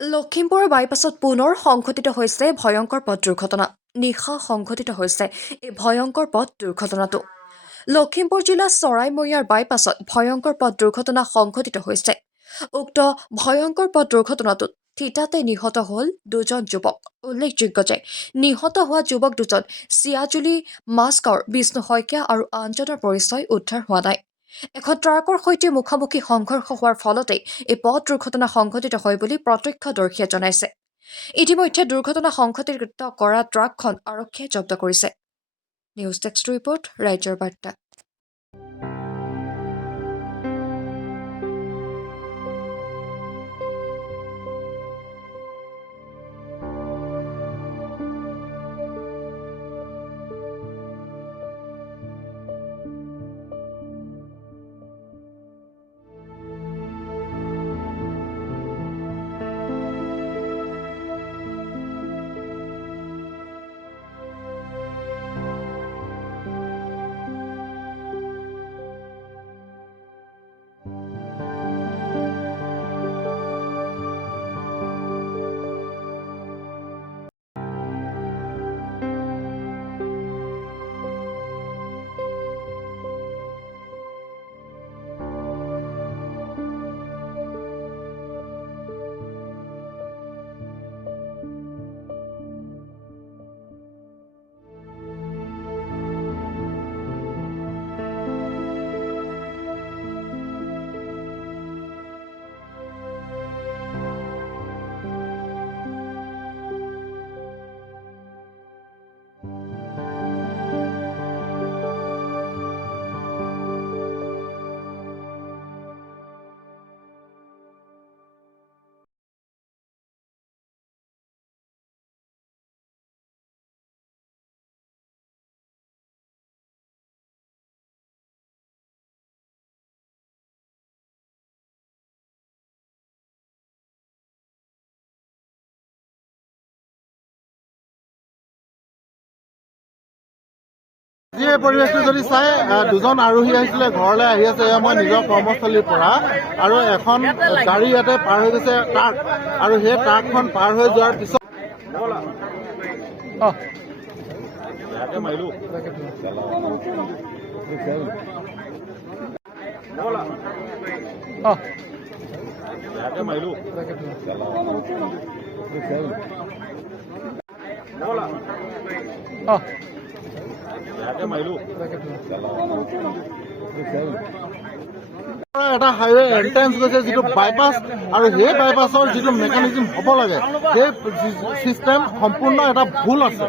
লখিমপুৰৰ বাইপাছত পুনৰ সংঘটিত হৈছে ভয়ংকৰ পথ দুৰ্ঘটনা। নিশা সংঘটিত হৈছে এই ভয়ংকৰ পথ দুৰ্ঘটনাটো। লখিমপুৰ জিলাৰ চৰাইমৰীয়াৰ বাইপাছত ভয়ংকৰ পথ দুৰ্ঘটনা সংঘটিত হৈছে। উক্ত ভয়ংকৰ পথ দুৰ্ঘটনাটোত থিতাতে নিহত হ'ল দুজন যুৱক। উল্লেখযোগ্য যে নিহত হোৱা যুৱক দুজন চিয়াজুলি মাছগাঁৱৰ বিষ্ণু শইকীয়া আৰু আনজনৰ পৰিচয় উদ্ধাৰ হোৱা নাই। এখন ট্ৰাকৰ সৈতে মুখামুখি সংঘৰ্ষ হোৱাৰ ফলতেই এই পথ দুৰ্ঘটনা সংঘটিত হয় বুলি প্ৰত্যক্ষদৰ্শীয়ে জনাইছে। ইতিমধ্যে দুৰ্ঘটনা সংঘটিত কৰা ট্ৰাকখন আৰক্ষীয়ে জব্দ কৰিছে। নিউজ ডেস্ক ৰিপৰ্ট, ৰাজ্যৰ বাৰ্তা। এই পৰিৱেশটো যদি চাই দুজন আৰোহী আহিছিলে ঘৰলৈ আহি আছে মই নিজৰ কৰ্মস্থলীৰ পৰা আৰু এখন গাড়ী ইয়াতে পাৰ হৈ গৈছে ট্ৰাক আৰু সেই ট্ৰাকখন পাৰ হৈ যোৱাৰ পিছত এটা হাইৱে এণ্ট্ৰেঞ্চ গৈছে যিটো বাইপাছ আৰু সেই বাইপাছৰ যিটো মেকানিজিম হ'ব লাগে সেই চিষ্টেম সম্পূৰ্ণ এটা ভুল আছে।